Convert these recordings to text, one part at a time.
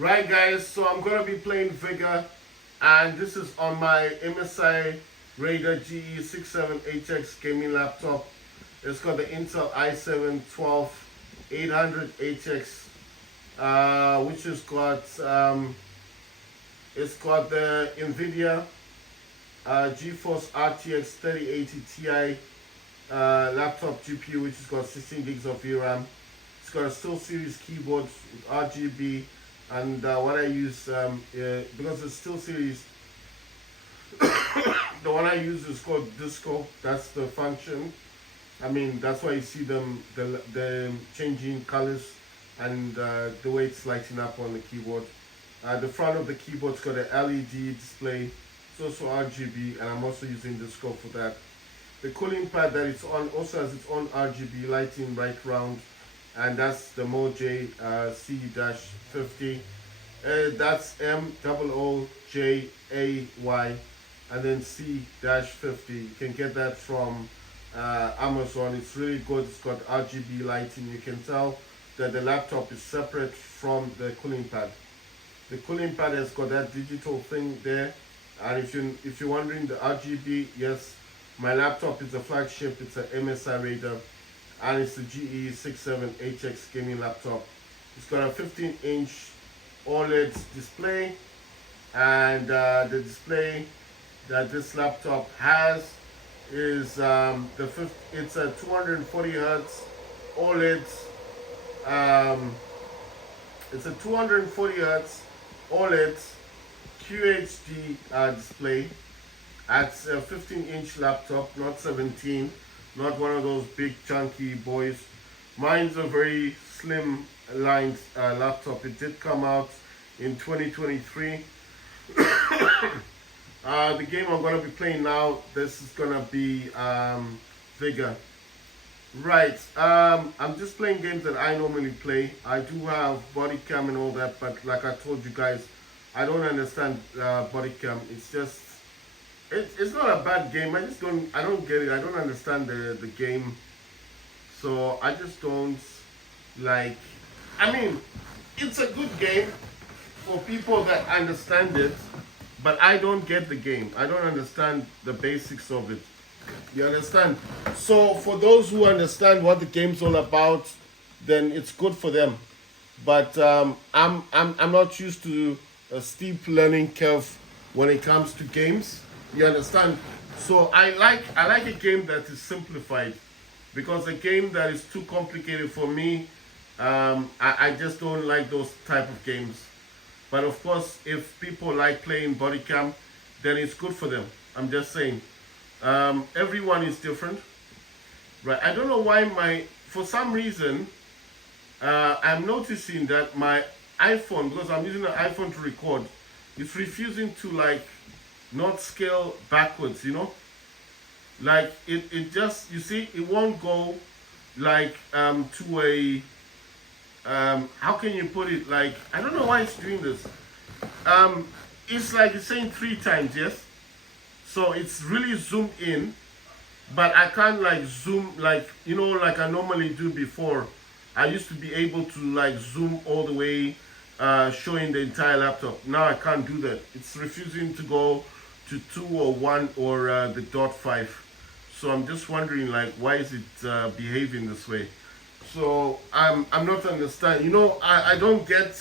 Right guys, so I'm gonna be playing VIGOR, and this is on my MSI Raider GE67HX gaming laptop. It's got the Intel i7-12800HX, which has got it's got the NVIDIA GeForce RTX 3080 Ti laptop GPU, which has got 16 gigs of VRAM. It's got a SteelSeries keyboard with RGB, and what I use, because it's SteelSeries, the one I use is called Disco. That's the function. I mean, that's why you see the changing colors and the way it's lighting up on the keyboard. The front of the keyboard's got an LED display. It's also RGB, and I'm also using Disco for that. The cooling pad that it's on also has its own RGB lighting right round, and that's the Moj C-50. That's MOOJAY, and then C-50. You can get that from Amazon. It's really good. It's got RGB lighting. You can tell that the laptop is separate from the cooling pad. The cooling pad has got that digital thing there, and if you're wondering, the RGB, yes, my laptop is a flagship. It's an MSI Raider, and it's the GE67HX gaming laptop. It's got a 15-inch OLED display, and the display that this laptop has is it's a 240 hertz OLED. It's a 240 hertz OLED QHD display. It's a 15-inch laptop, not 17, not one of those big chunky boys. Mine's a very slim lined laptop. It did come out in 2023. The game I'm going to be playing now, this is going to be VIGOR. Right, I'm just playing games that I normally play. I do have body cam and all that, but like I told you guys, I don't understand body cam. It's just, it's not a bad game. I don't get it. I don't understand the game. So I just don't like, I mean, it's a good game for people that understand it, but I don't get the game. I don't understand the basics of it. You understand? So for those who understand what the game's all about, then it's good for them. But I'm not used to a steep learning curve when it comes to games. You understand? So I like a game that is simplified, because a game that is too complicated for me, I just don't like those type of games. But of course, if people like playing body cam, then it's good for them. I'm just saying. Everyone is different, right? I don't know why for some reason, I'm noticing that my iPhone, because I'm using an iPhone to record, it's refusing to like not scale backwards, you know? Like it just, you see, it won't go like to a, how can you put it, like, I don't know why it's doing this. It's like it's saying 3 times, yes? So it's really zoomed in, but I can't like zoom like, you know, like I normally do before. I used to be able to like zoom all the way, showing the entire laptop. Now I can't do that. It's refusing to go to 2 or 1 or the .5. So I'm just wondering, like, why is it behaving this way? So I'm not understanding. You know, I don't get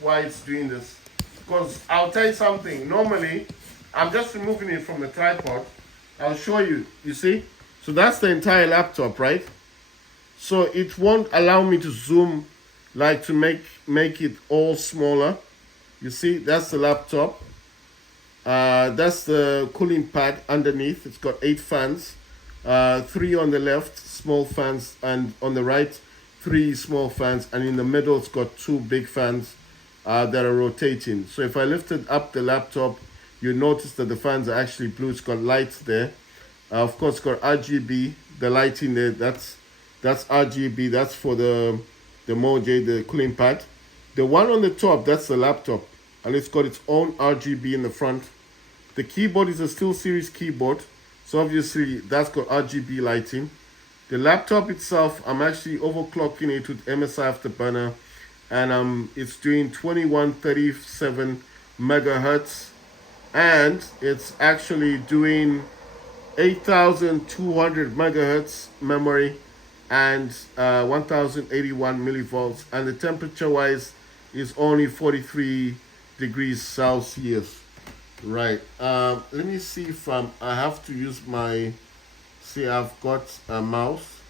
why it's doing this. Because I'll tell you something. Normally, I'm just removing it from the tripod. I'll show you. You see? So that's the entire laptop, right? So it won't allow me to zoom, like to make it all smaller. You see? That's the laptop. That's the cooling pad underneath. It's got 8 fans. 3 on the left, small fans, and on the right, 3 small fans. And in the middle, it's got 2 big fans that are rotating. So if I lifted up the laptop, you notice that the fans are actually blue. It's got lights there. Of course, it's got RGB, the lighting there. That's RGB. That's for the Moj, the cooling pad. The one on the top, that's the laptop, and it's got its own RGB in the front. The keyboard is a SteelSeries keyboard, so obviously that's got RGB lighting. The laptop itself, I'm actually overclocking it with MSI Afterburner, and it's doing 2137 megahertz, and it's actually doing 8200 megahertz memory and 1081 millivolts, and the temperature wise is only 43 degrees Celsius. Right. Let me see if I have to use my, see, I've got a mouse.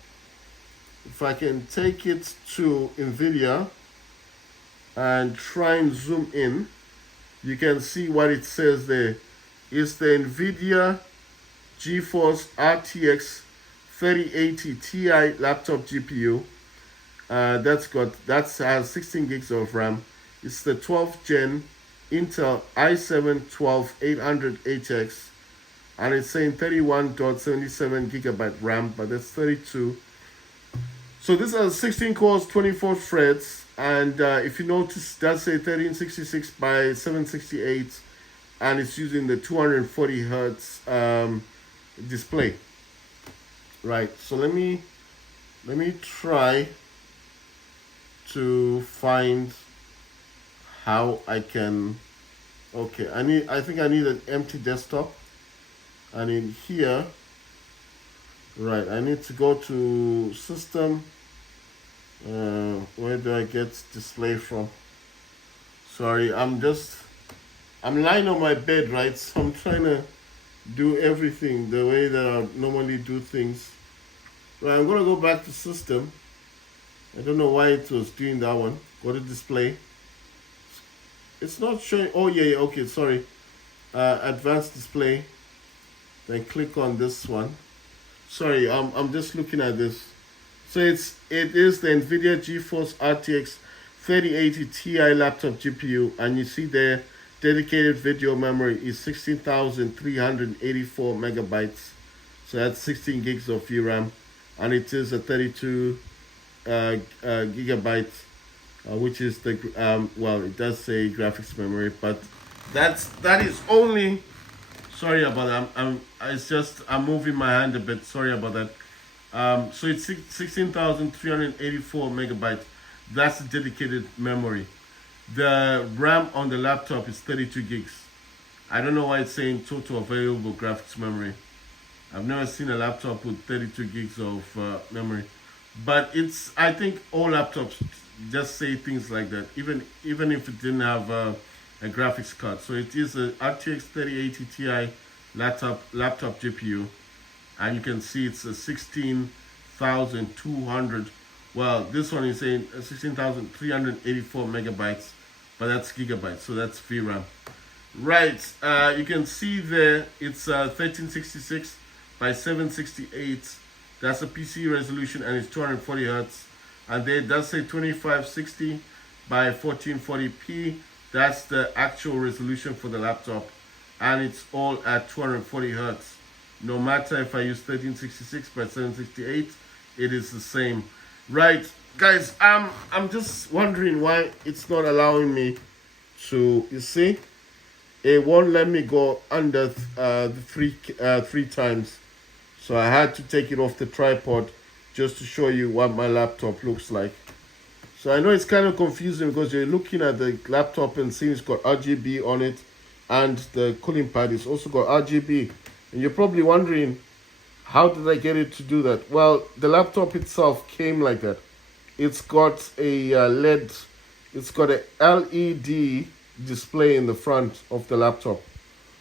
If I can take it to NVIDIA and try and zoom in, you can see what it says there. It's the NVIDIA GeForce RTX 3080 Ti laptop GPU. That has 16 gigs of RAM. It's the 12th gen Intel i7-12800HX, and it's saying 31.77 gigabyte RAM, but that's 32. So this has 16 cores, 24 threads, and if you notice, that's a 1366 by 768, and it's using the 240 hertz display. Right. So let me try to find how I can. Okay, I think I need an empty desktop, and in here, right, I need to go to system. Where do I get display from? Sorry, I'm lying on my bed, right? So I'm trying to do everything the way that I normally do things. Right, I'm gonna go back to system. I don't know why it was doing that one. Go to display. It's not showing. Oh yeah, okay, sorry. Advanced display. Then click on this one. Sorry, I'm just looking at this. So it is the NVIDIA GeForce RTX 3080 Ti laptop GPU, and you see there dedicated video memory is 16,384 megabytes. So that's 16 gigs of VRAM, and it is a 32 gigabyte, which is the well, it does say graphics memory, but that is only. Sorry about that. I'm moving my hand a bit. Sorry about that. So it's 16,384 megabytes. That's the dedicated memory. The RAM on the laptop is 32 gigs. I don't know why it's saying total available graphics memory. I've never seen a laptop with 32 gigs of memory, but I think all laptops just say things like that, even if it didn't have a graphics card. So it is a RTX 3080 Ti laptop GPU, and you can see it's a 16,200. Well, this one is saying 16,384 megabytes, but that's gigabytes, so that's VRAM. Right, you can see there it's 1366 by 768. That's a PC resolution, and it's 240 hertz. And there it does say 2560 by 1440p. That's the actual resolution for the laptop, and it's all at 240 hertz. No matter if I use 1366 by 768, it is the same. Right, guys, I'm just wondering why it's not allowing me to, you see, it won't let me go under the three times. So I had to take it off the tripod just to show you what my laptop looks like. So I know it's kind of confusing because you're looking at the laptop and seeing it's got RGB on it, and the cooling pad is also got RGB. And you're probably wondering, how did I get it to do that? Well, the laptop itself came like that. It's got a LED, it's got a LED display in the front of the laptop.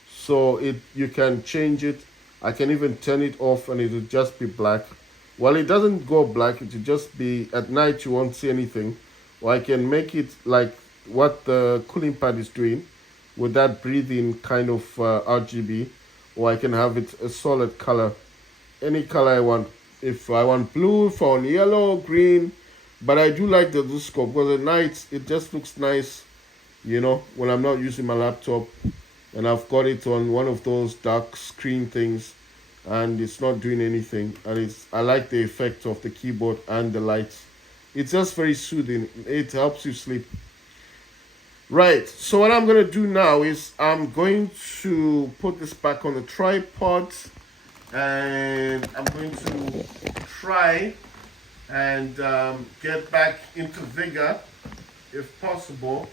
So you can change it. I can even turn it off and it will just be black. Well, it doesn't go black, it will just be, at night you won't see anything. Or I can make it like what the cooling pad is doing, with that breathing kind of RGB. Or I can have it a solid color, any color I want. If I want blue, if I want yellow, green. But I do like the scope because at night it just looks nice, you know, when I'm not using my laptop and I've got it on one of those dark screen things and it's not doing anything, and I like the effect of the keyboard and the lights. It's just very soothing. It helps you sleep. Right, so what I'm going to do now is I'm going to put this back on the tripod, and I'm going to try and get back into VIGOR if possible.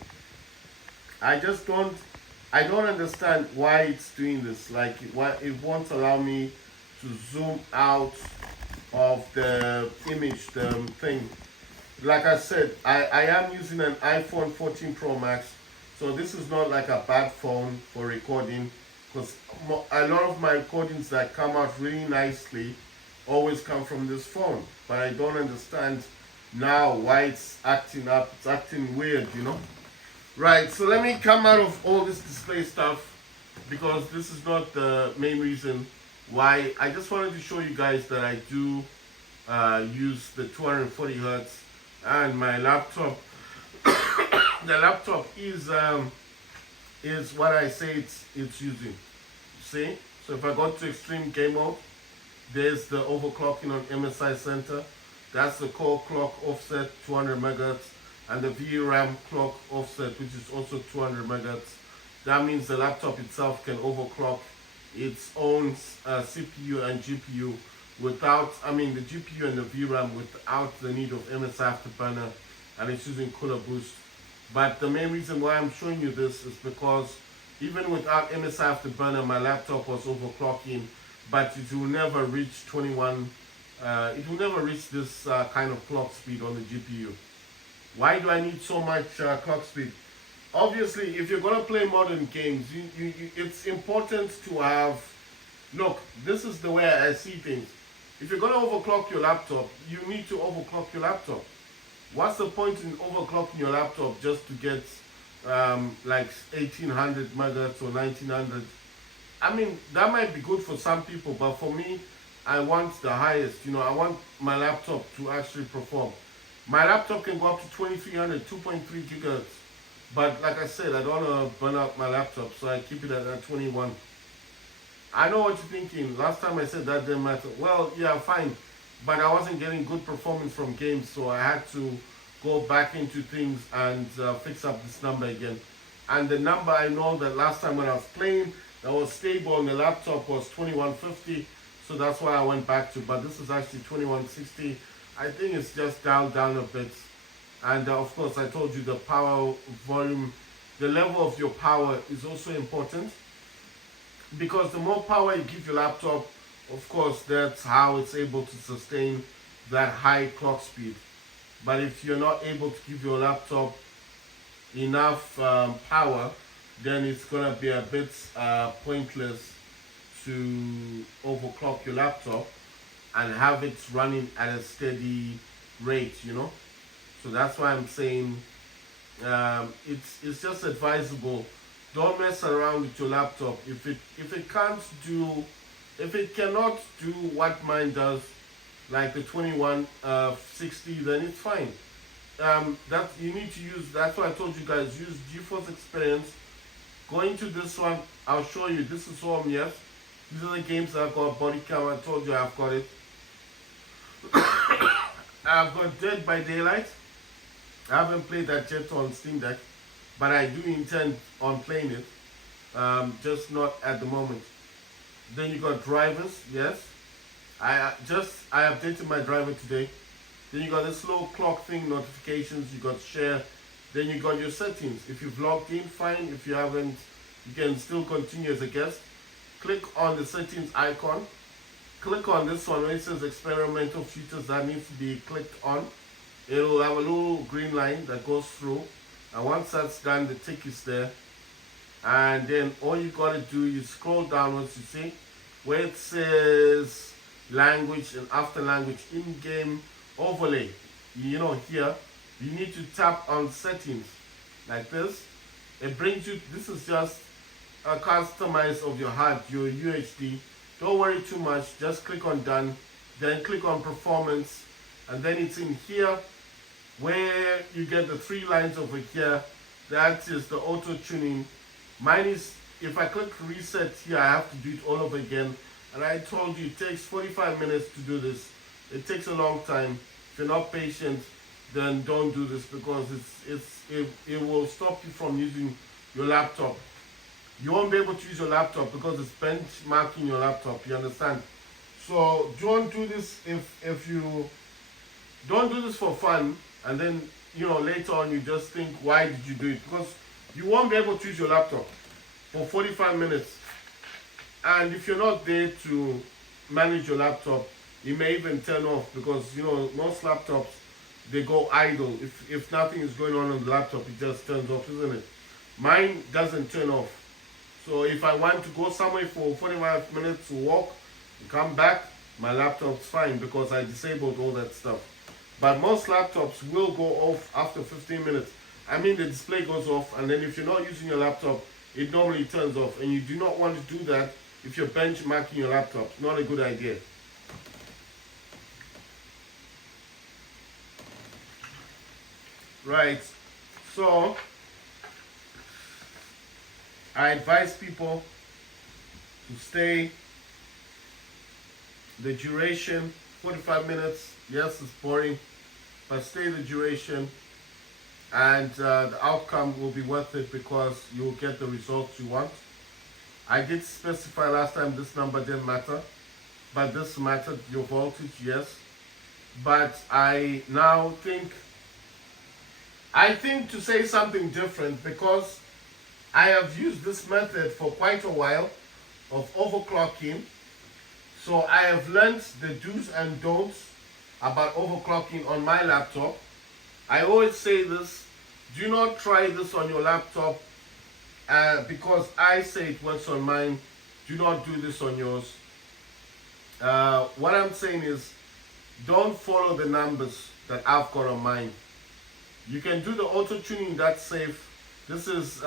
I don't understand why it's doing this. Like why it won't allow me to zoom out of the image, the thing. Like I said, I am using an iPhone 14 Pro Max, so this is not like a bad phone for recording, because a lot of my recordings that come out really nicely always come from this phone. But I don't understand now why it's acting up. It's acting weird, you know. Right, so let me come out of all this display stuff, because this is not the main reason why. I just wanted to show you guys that I do use the 240 hertz, and my laptop the laptop is what I say it's using. See, so if I go to extreme game mode, there's the overclocking on MSI center. That's the core clock offset 200 megahertz, and the VRAM clock offset, which is also 200 megahertz. That means the laptop itself can overclock its own CPU and GPU without, I mean the GPU and the VRAM without the need of MSI Afterburner, and it's using Cooler Boost. But the main reason why I'm showing you this is because even without MSI Afterburner, my laptop was overclocking, but it will never reach 21, it will never reach this kind of clock speed on the GPU. Why do I need so much clock speed? Obviously, if you're gonna play modern games, it's important to have, look, this is the way I see things. If you're gonna overclock your laptop, you need to overclock your laptop. What's the point in overclocking your laptop just to get like 1800 megahertz or 1900? I mean, that might be good for some people, but for me, I want the highest. You know, I want my laptop to actually perform. My laptop can go up to 2300, 2.3 gigahertz. But like I said, I don't want to burn out my laptop, so I keep it at 21. I know what you're thinking. Last time I said that didn't matter. Well, yeah, fine. But I wasn't getting good performance from games, so I had to go back into things and fix up this number again. And the number, I know that last time when I was playing, that was stable on the laptop was 2150, so that's why I went back to. But this is actually 2160. I think it's just dialed down a bit. And of course, I told you the power volume, the level of your power is also important, because the more power you give your laptop, of course, that's how it's able to sustain that high clock speed. But if you're not able to give your laptop enough power, then it's gonna be a bit pointless to overclock your laptop and have it running at a steady rate, you know. So that's why I'm saying it's just advisable. Don't mess around with your laptop. If it cannot do what mine does, like the 2160, then it's fine. That you need to use. That's why I told you guys, use GeForce Experience. Go into this one. I'll show you. This is all yes. These are the games that I've got. Body Cam. I told you I've got it. I've got Dead by Daylight. I haven't played that yet on Steam Deck, but I do intend on playing it, just not at the moment. Then you got drivers, yes. I updated my driver today. Then you got this little clock thing, notifications. You got share. Then you got your settings. If you've logged in, fine. If you haven't, you can still continue as a guest. Click on the settings icon. Click on this one where it says experimental features. That needs to be clicked on. It'll have a little green line that goes through, and once that's done, the tick is there. And then all you gotta do is scroll downwards, you see where it says language, and after language, in-game overlay. You know, here you need to tap on settings like this. It brings you, this is just a customize of your HUD, your UHD. Don't worry too much, just click on done, then click on performance, and then it's in here where you get the 3 lines over here. That is the auto tuning. Mine is, if I click reset here, I have to do it all over again. And I told you it takes 45 minutes to do this. It takes a long time. If you're not patient, then don't do this, because it will stop you from using your laptop. You won't be able to use your laptop because it's benchmarking your laptop. You understand? So don't do this if you don't do this for fun, and then later on you just think, why did you do it? Because you won't be able to use your laptop for 45 minutes. And if you're not there to manage your laptop, it may even turn off, because most laptops, they go idle. If nothing is going on the laptop, it just turns off, isn't it? Mine doesn't turn off. So if I want to go somewhere for 45 minutes to walk and come back, my laptop's fine because I disabled all that stuff. But most laptops will go off after 15 minutes. I mean, the display goes off, and then if you're not using your laptop, it normally turns off. And you do not want to do that if you're benchmarking your laptop. Not a good idea. Right. So I advise people to stay the duration, 45 minutes. Yes, it's boring, but stay the duration, and the outcome will be worth it because you will get the results you want. I did specify last time this number didn't matter, but this mattered, your voltage, yes. But I now think to say something different, because I have used this method for quite a while of overclocking. So I have learned the do's and don'ts about overclocking on my laptop. I always say this: do not try this on your laptop because I say it works on mine. Do not do this on yours. What I'm saying is, don't follow the numbers that I've got on mine. You can do the auto tuning, that's safe. This is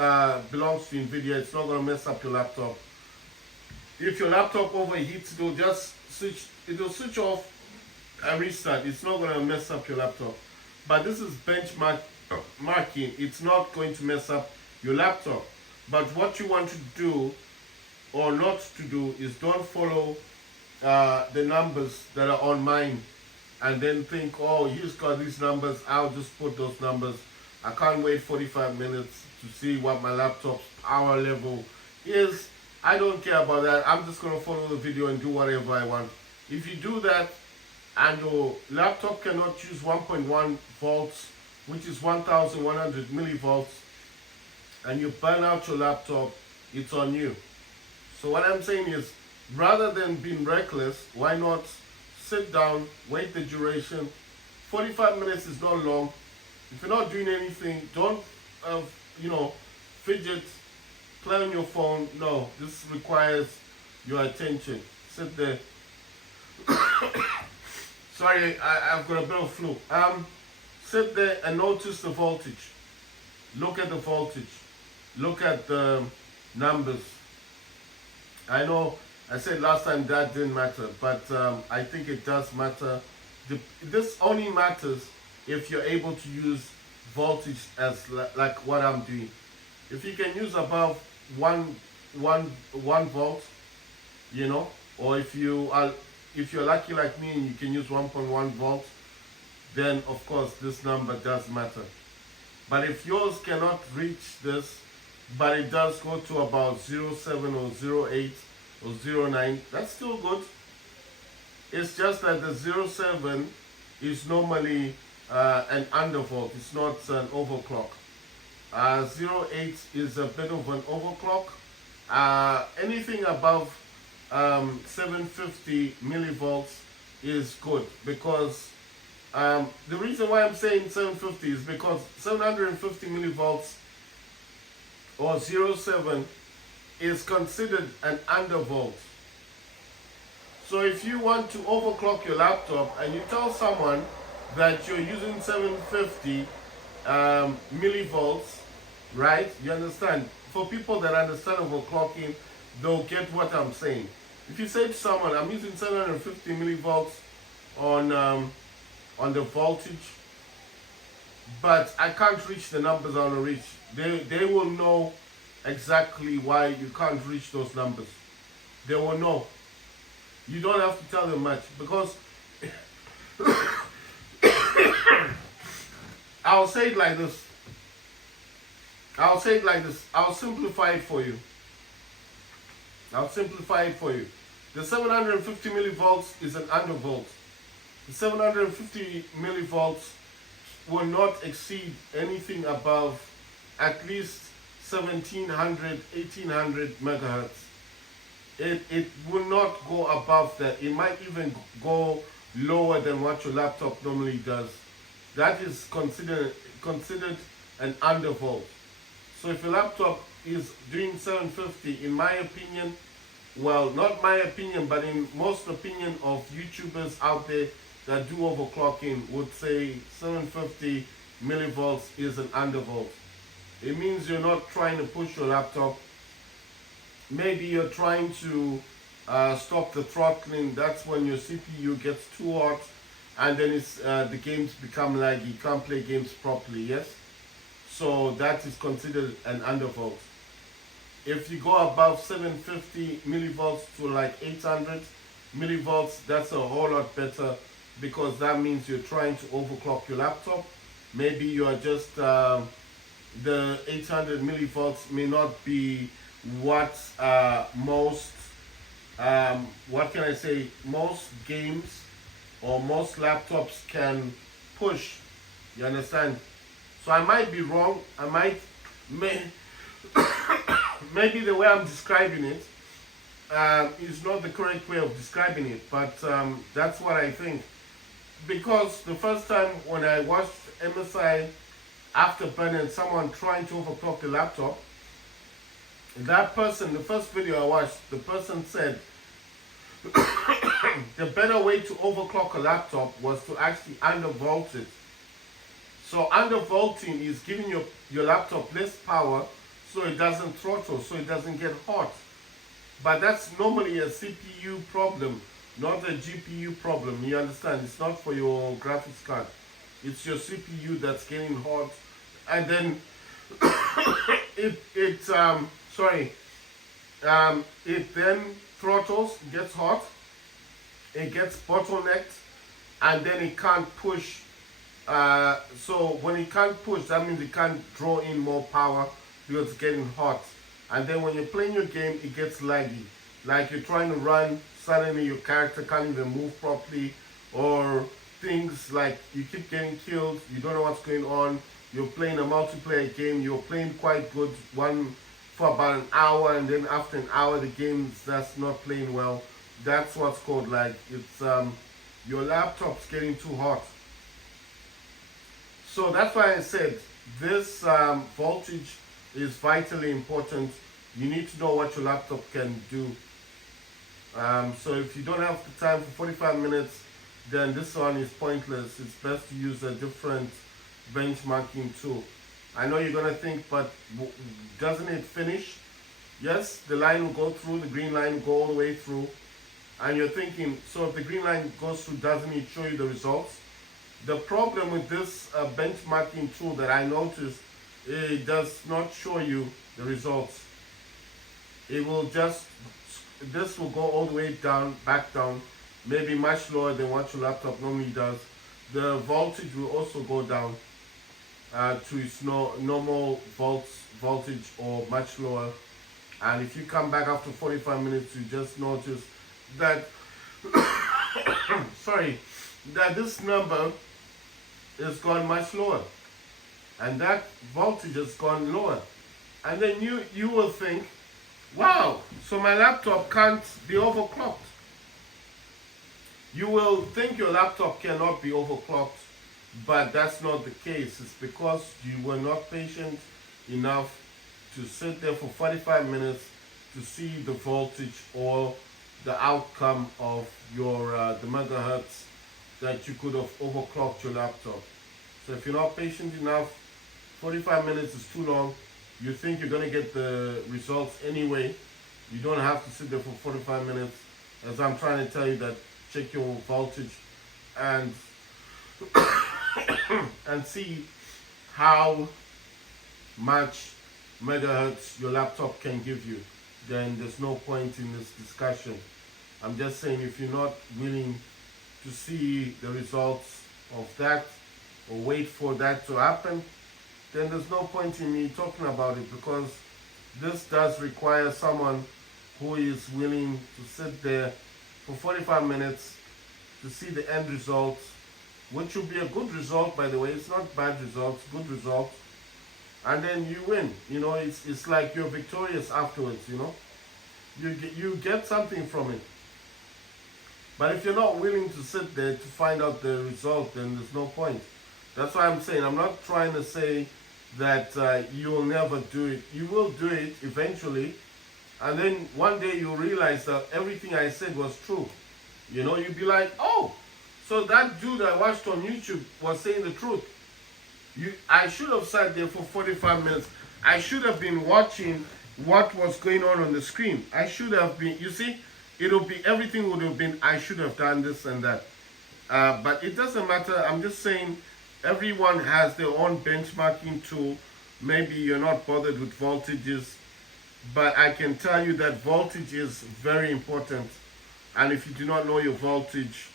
belongs to NVIDIA. It's not going to mess up your laptop. If your laptop overheats, it'll switch off and restart. It's not going to mess up your laptop. But this is benchmarking. It's not going to mess up your laptop. But what you want to do or not to do is don't follow the numbers that are on mine and then think, oh, he's got these numbers, I'll just put those numbers. I can't wait 45 minutes to see what my laptop's power level is. I don't care about that. I'm just going to follow the video and do whatever I want. If you do that and your laptop cannot use 1.1 volts, which is 1100 millivolts, and you burn out your laptop, it's on you. So what I'm saying is, rather than being reckless, why not sit down, wait the duration. 45 minutes is not long. If you're not doing anything, don't fidget, play on your phone. No, this requires your attention. Sit there. Sorry, I've got a bit of flu. Sit there and notice the voltage. Look at the voltage. Look at the numbers. I know I said last time that didn't matter, but I think it does matter. This only matters if you're able to use voltage as like what I'm doing. If you can use above one volt, or if you're lucky like me and you can use 1.1 volts, then of course this number does matter. But if yours cannot reach this, but it does go to about 0.7 or 0.8 or 0.9, that's still good. It's just that the 0.7 is normally an undervolt. It's not an overclock. 0.8 is a bit of an overclock. Anything above 750 millivolts is good, because the reason why I'm saying 750 is because 750 millivolts or 0.7 is considered an undervolt. So if you want to overclock your laptop and you tell someone that you're using 750 millivolts, right? You understand? For people that understand overclocking, they'll get what I'm saying. If you say to someone, I'm using 750 millivolts on the voltage, but I can't reach the numbers I want to reach, they will know exactly why you can't reach those numbers. They will know. You don't have to tell them much, because I'll say it like this. I'll simplify it for you. The 750 millivolts is an undervolt. The 750 millivolts will not exceed anything above at least 1700, 1800 megahertz. It will not go above that. It might even go lower than what your laptop normally does. That is considered an undervolt. So if your laptop is doing 750, in my opinion, well, not my opinion, but in most opinion of YouTubers out there that do overclocking, would say 750 millivolts is an undervolt. It means you're not trying to push your laptop. Maybe you're trying to stop the throttling. That's when your CPU gets too hot, and then the games become laggy. You can't play games properly. Yes, so that is considered an undervolt. If you go above 750 millivolts to like 800 millivolts, that's a whole lot better, because that means you're trying to overclock your laptop. Maybe you are just the 800 millivolts may not be what most most games or most laptops can push. You understand? So I might be wrong. Maybe the way I'm describing it is not the correct way of describing it, but that's what I think. Because the first time when I watched MSI Afterburner, someone trying to overclock the laptop, that person, the first video I watched, the person said the better way to overclock a laptop was to actually undervolt it. So undervolting is giving your laptop less power so it doesn't throttle, so it doesn't get hot. But that's normally a CPU problem, not a GPU problem. You understand? It's not for your graphics card. It's your CPU that's getting hot, and then it then throttles, gets hot, it gets bottlenecked, and then it can't push. So when it can't push, that means it can't draw in more power because it's getting hot. And then when you're playing your game, it gets laggy. Like you're trying to run, suddenly your character can't even move properly, or things like you keep getting killed, you don't know what's going on. You're playing a multiplayer game, you're playing quite good one for about an hour, and then after an hour the game's that's not playing well. That's what's called lag. It's your laptop's getting too hot. So that's why I said this voltage is vitally important. You need to know what your laptop can do. So if you don't have the time for 45 minutes, then this one is pointless. It's best to use a different benchmarking tool. I know you're gonna think, but doesn't it finish? Yes, the line will go through, the green line will go all the way through, and you're thinking, so if the green line goes through, doesn't it show you the results? The problem with this benchmarking tool that I noticed, it does not show you the results. It will just, this will go all the way down, back down, maybe much lower than what your laptop normally does. The voltage will also go down to its normal voltage or much lower. And if you come back after 45 minutes, you just notice that that this number has gone much lower, and that voltage has gone lower. And then you will think, wow, so my laptop can't be overclocked. You will think your laptop cannot be overclocked, but that's not the case. It's because you were not patient enough to sit there for 45 minutes to see the voltage or the outcome of your the megahertz that you could have overclocked your laptop. So if you're not patient enough, 45 minutes is too long. You think you're going to get the results anyway. You don't have to sit there for 45 minutes. As I'm trying to tell you that, check your voltage and and see how much megahertz your laptop can give you. Then there's no point in this discussion. I'm just saying, if you're not willing to see the results of that or wait for that to happen, then there's no point in me talking about it, because this does require someone who is willing to sit there for 45 minutes to see the end result which will be a good result, by the way. It's not bad results, good results. And then you win. You know, it's like you're victorious afterwards, you know. You get something from it. But if you're not willing to sit there to find out the result, then there's no point. That's why I'm saying, I'm not trying to say that you'll never do it. You will do it eventually. And then one day you'll realize that everything I said was true. You know, you'll be like, oh, so that dude I watched on YouTube was saying the truth. I should have sat there for 45 minutes. I should have been watching what was going on the screen. I should have been, you see, everything would have been, I should have done this and that. But it doesn't matter. I'm just saying everyone has their own benchmarking tool. Maybe you're not bothered with voltages, but I can tell you that voltage is very important. And if you do not know your voltage,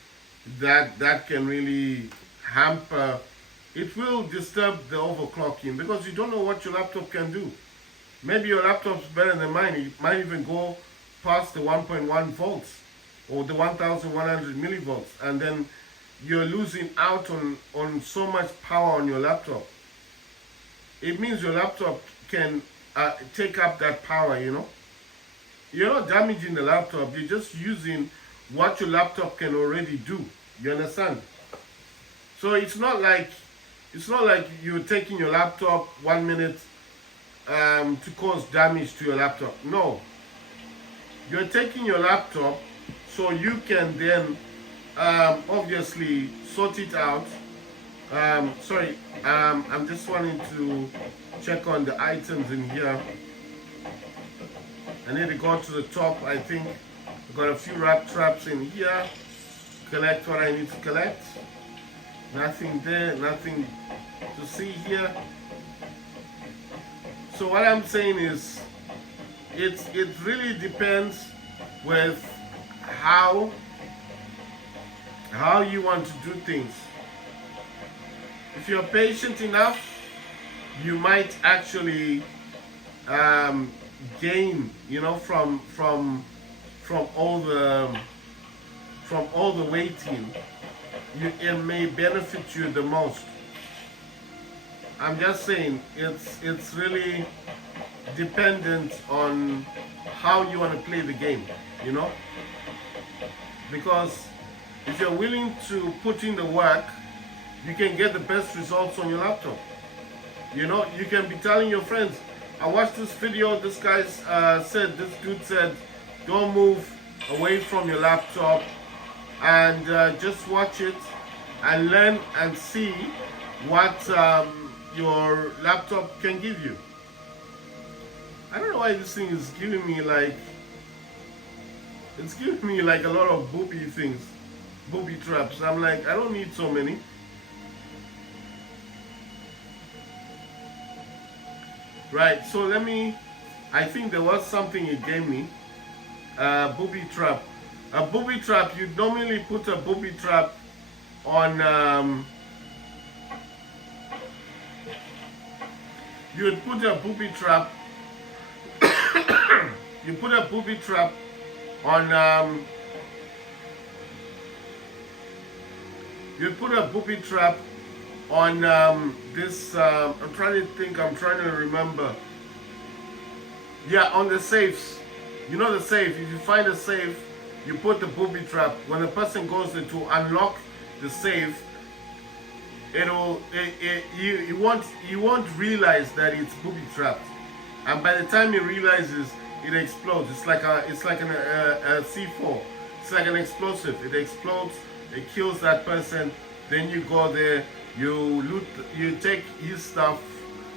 that can really hamper. It will disturb the overclocking because you don't know what your laptop can do. Maybe your laptop's better than mine. It might even go past the 1.1 volts or the 1100 millivolts, and then you're losing out on so much power on your laptop. It means your laptop can take up that power, you know. You're not damaging the laptop, you're just using what your laptop can already do. You understand? So it's not like you're taking your laptop 1 minute to cause damage to your laptop. No. You're taking your laptop so you can then obviously sort it out. I'm just wanting to check on the items in here. I need to go to the top. I think I've got a few rat traps in here. Collect what I need to collect. Nothing there, nothing to see here. So what I'm saying is, it really depends with how you want to do things. If you're patient enough, you might actually gain, you know, from all the waiting. It may benefit you the most. I'm just saying it's really dependent on how you want to play the game, you know. Because if you're willing to put in the work, you can get the best results on your laptop. You know, you can be telling your friends, I watched this video, this dude said, don't move away from your laptop and just watch it and learn and see what your laptop can give you. I don't know why this thing is giving me like, it's giving me like a lot of booby things, booby traps. I'm like, I don't need so many. Right, so I think there was something it gave me. Booby trap. A booby trap, you normally put a booby trap on, you would put a booby trap, you put a booby trap on, you put a booby trap on this, I'm trying to remember. Yeah, on the safes. You know the safe, if you find a safe, you put the booby trap. When the person goes there to unlock the safe, you won't realize that it's booby trapped. And by the time he realizes, it explodes. It's like a C4. It's like an explosive. It explodes, it kills that person, then you go there, you loot, you take his stuff,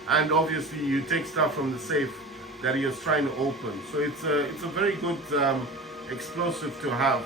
and obviously you take stuff from the safe that he was trying to open. So it's a very good explosive to have.